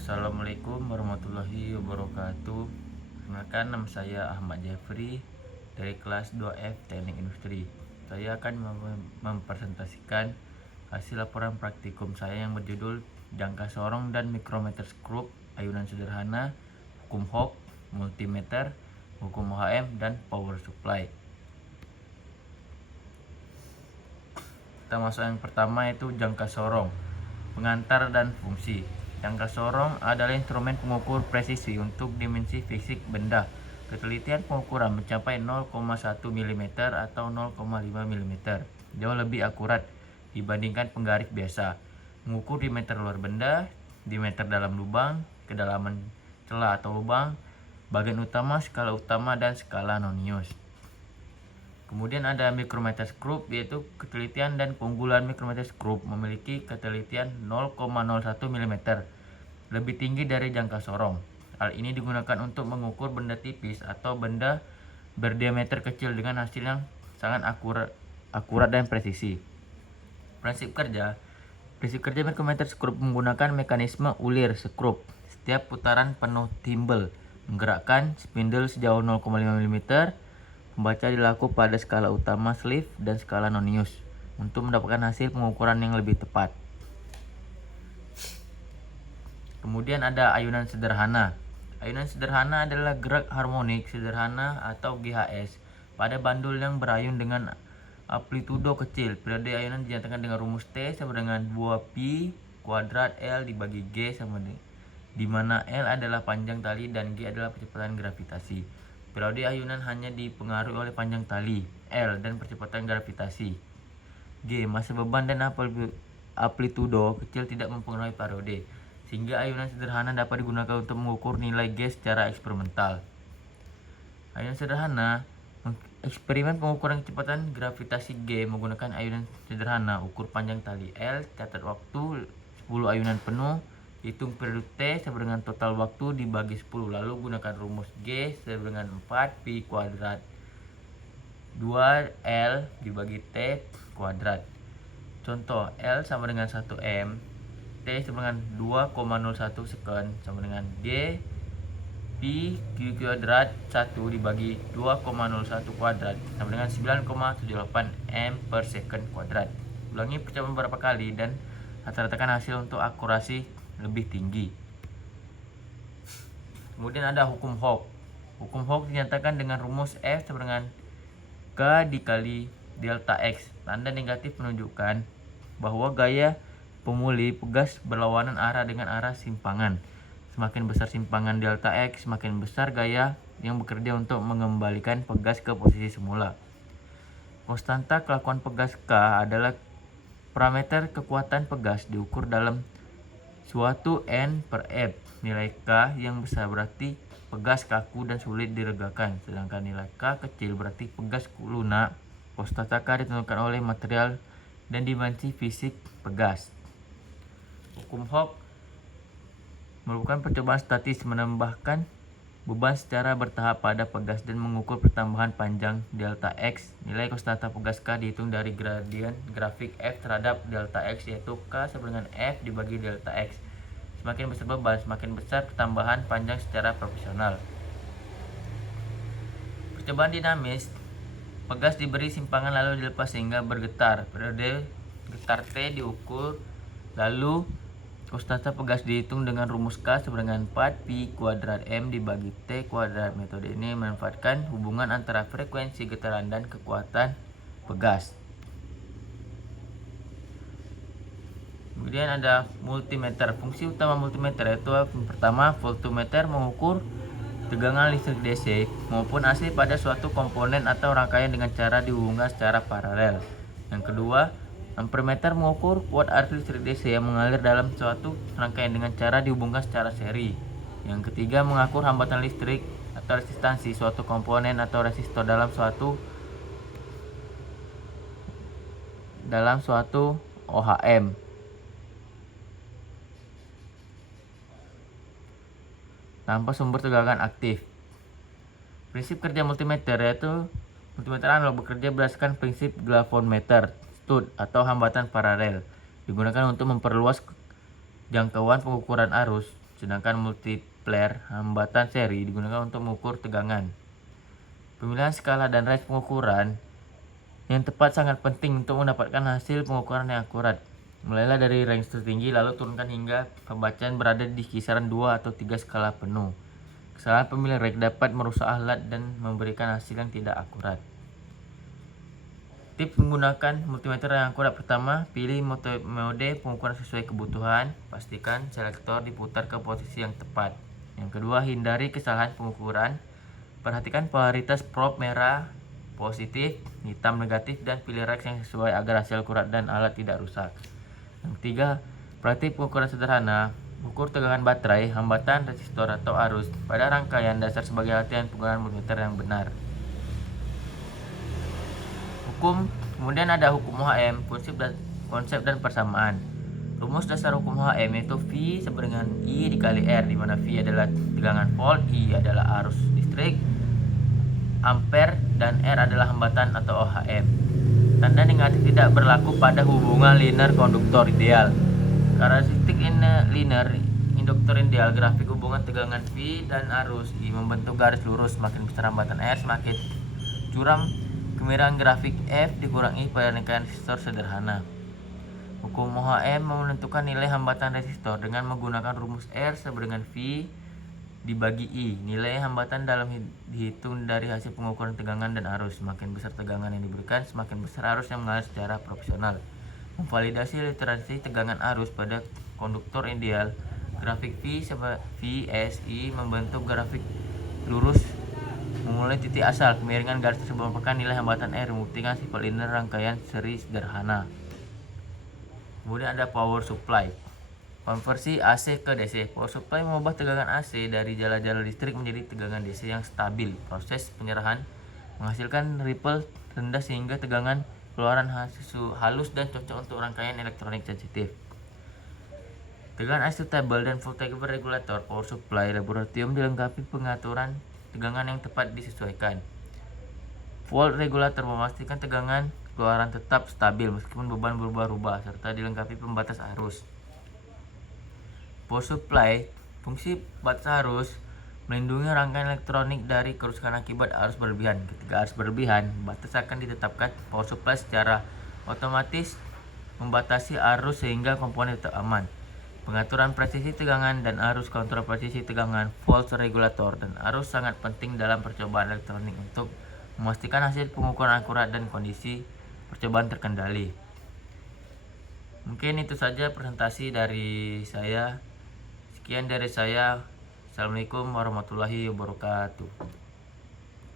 Assalamualaikum warahmatullahi wabarakatuh. Perkenalkan, nama saya Ahmad Jeffrey dari kelas 2F Teknik Industri. Saya akan mempresentasikan hasil laporan praktikum saya yang berjudul jangka sorong dan mikrometer skrup, ayunan sederhana, hukum Hooke, multimeter, hukum OHM, dan power supply. Kita masuk yang pertama, yaitu jangka sorong, pengantar dan fungsi. Jangka sorong adalah instrumen pengukur presisi untuk dimensi fisik benda. Ketelitian pengukuran mencapai 0,1 mm atau 0,5 mm, jauh lebih akurat dibandingkan penggaris biasa. Mengukur diameter luar benda, diameter dalam lubang, kedalaman celah atau lubang, bagian utama, skala utama, dan skala nonius. Kemudian ada mikrometer skrup, yaitu ketelitian dan keunggulan mikrometer skrup memiliki ketelitian 0,01 mm, lebih tinggi dari jangka sorong. Hal ini digunakan untuk mengukur benda tipis atau benda berdiameter kecil dengan hasil yang sangat akurat dan presisi. Prinsip kerja mikrometer skrup menggunakan mekanisme ulir skrup. Setiap putaran penuh timbel menggerakkan spindle sejauh 0,5 mm. Pembaca dilakukan pada skala utama sleeve dan skala nonius untuk mendapatkan hasil pengukuran yang lebih tepat. Kemudian ada ayunan sederhana. Ayunan sederhana adalah gerak harmonik sederhana atau GHS pada bandul yang berayun dengan amplitudo kecil. Periode ayunan dinyatakan dengan rumus T sama dengan 2pi kuadrat L dibagi G sama dengan, di mana L adalah panjang tali dan G adalah percepatan gravitasi. Periode ayunan hanya dipengaruhi oleh panjang tali L dan percepatan gravitasi G. Massa beban dan amplitudo kecil tidak mempengaruhi periode, sehingga ayunan sederhana dapat digunakan untuk mengukur nilai G secara eksperimental. Ayunan sederhana, eksperimen pengukuran kecepatan gravitasi G menggunakan ayunan sederhana. Ukur panjang tali L, catat waktu 10 ayunan penuh, hitung periode T sama dengan total waktu dibagi 10, lalu gunakan rumus G sama dengan 4pi kuadrat 2L dibagi T kuadrat. Contoh, L sama dengan 1 M, T sama dengan 2,01 second sama dengan G pi Q kuadrat 1 dibagi 2,01 kuadrat sama dengan 9,78 M per second kuadrat. Ulangi percobaan beberapa kali dan rata-ratakan hasil untuk akurasi lebih tinggi. Kemudian ada hukum Hooke. Hukum Hooke dinyatakan dengan rumus F sama dengan K dikali delta X. Tanda negatif menunjukkan bahwa gaya pemuli pegas berlawanan arah dengan arah simpangan. Semakin besar simpangan delta X, semakin besar gaya yang bekerja untuk mengembalikan pegas ke posisi semula. Konstanta kelakuan pegas K adalah parameter kekuatan pegas diukur dalam suatu N per F. Nilai K yang besar berarti pegas kaku dan sulit diregakan, sedangkan nilai K kecil berarti pegas lunak. Konstanta K ditentukan oleh material dan dimensi fisik pegas. Hukum Hooke merupakan percobaan statis menambahkan beban secara bertahap pada pegas dan mengukur pertambahan panjang delta X. Nilai konstanta pegas K dihitung dari gradien grafik F terhadap delta X, yaitu K sama dengan F dibagi delta X. Semakin besar beban, semakin besar pertambahan panjang secara proporsional. Percobaan dinamis, pegas diberi simpangan lalu dilepas sehingga bergetar. Periode getar T diukur, lalu konstanta pegas dihitung dengan rumus K sama dengan 4pi kuadrat M dibagi T kuadrat. Metode ini memanfaatkan hubungan antara frekuensi getaran dan kekuatan pegas. Kemudian ada multimeter. Fungsi utama multimeter yaitu pertama, voltmeter mengukur tegangan listrik DC maupun AC pada suatu komponen atau rangkaian dengan cara dihubungkan secara paralel. Yang kedua, ampermeter mengukur kuat arus listrik DC yang mengalir dalam suatu rangkaian dengan cara dihubungkan secara seri. Yang ketiga, mengukur hambatan listrik atau resistansi suatu komponen atau resistor dalam suatu OHM. Tanpa sumber tegangan aktif. Prinsip kerja multimeter yaitu multimeter analog bekerja berdasarkan prinsip galvanometer stud atau hambatan paralel, digunakan untuk memperluas jangkauan pengukuran arus sedangkan multiplier hambatan seri digunakan untuk mengukur tegangan. Pemilihan skala dan range pengukuran yang tepat sangat penting untuk mendapatkan hasil pengukuran yang akurat. Mulailah dari range tertinggi lalu turunkan hingga pembacaan berada di kisaran 2 atau 3 skala penuh. Kesalahan pemilihan range dapat merusak alat dan memberikan hasil yang tidak akurat. Tips menggunakan multimeter yang akurat: pertama, pilih mode pengukuran sesuai kebutuhan. Pastikan selektor diputar ke posisi yang tepat. Yang kedua, hindari kesalahan pengukuran. Perhatikan polaritas probe merah positif, hitam negatif, dan pilih range yang sesuai agar hasil akurat dan alat tidak rusak. Yang ketiga, praktik pengukuran sederhana. Ukur tegangan baterai, hambatan, resistor, atau arus pada rangkaian dasar sebagai latihan penggunaan multimeter yang benar. Kemudian ada hukum OHM, konsep dan persamaan. Rumus dasar hukum OHM yaitu V sama dengan I dikali R, di mana V adalah tegangan volt, I adalah arus listrik, ampere, dan R adalah hambatan atau OHM. Tanda negatif tidak berlaku pada hubungan linear konduktor ideal. Karakteristik linear induktor ideal, grafik hubungan tegangan V dan arus I membentuk garis lurus. Semakin besar hambatan R, semakin curam kemiringan grafik F dikurangi pada rangkaian resistor sederhana. Hukum OHM menentukan nilai hambatan resistor dengan menggunakan rumus R sama dengan V dibagi I. Nilai hambatan dalam dihitung dari hasil pengukuran tegangan dan arus. Semakin besar tegangan yang diberikan, semakin besar arus yang mengalir secara proporsional. Memvalidasi literasi tegangan arus pada konduktor ideal, grafik V sama VSI membentuk grafik lurus memulai titik asal. Kemiringan garis tersebut merupakan nilai hambatan R, membuktikan sifat linear rangkaian seri sederhana. Kemudian ada power supply. Konversi AC ke DC. Power supply mengubah tegangan AC dari jala-jala listrik menjadi tegangan DC yang stabil. Proses penyerahan menghasilkan ripple rendah sehingga tegangan keluaran halus dan cocok untuk rangkaian elektronik sensitif. Tegangan isolable dan voltage regulator power supply laboratorium dilengkapi pengaturan tegangan yang tepat disesuaikan. Volt regulator memastikan tegangan keluaran tetap stabil meskipun beban berubah-ubah, serta dilengkapi pembatas arus. Power supply fungsi batas arus melindungi rangkaian elektronik dari kerusakan akibat arus berlebihan. Ketika arus berlebihan, batas akan ditetapkan. Power supply secara otomatis membatasi arus sehingga komponen tetap aman. Pengaturan presisi tegangan dan arus, kontrol presisi tegangan, voltage regulator, dan arus sangat penting dalam percobaan elektronik untuk memastikan hasil pengukuran akurat dan kondisi percobaan terkendali. Mungkin itu saja presentasi dari saya. Sekian dari saya. Assalamualaikum warahmatullahi wabarakatuh.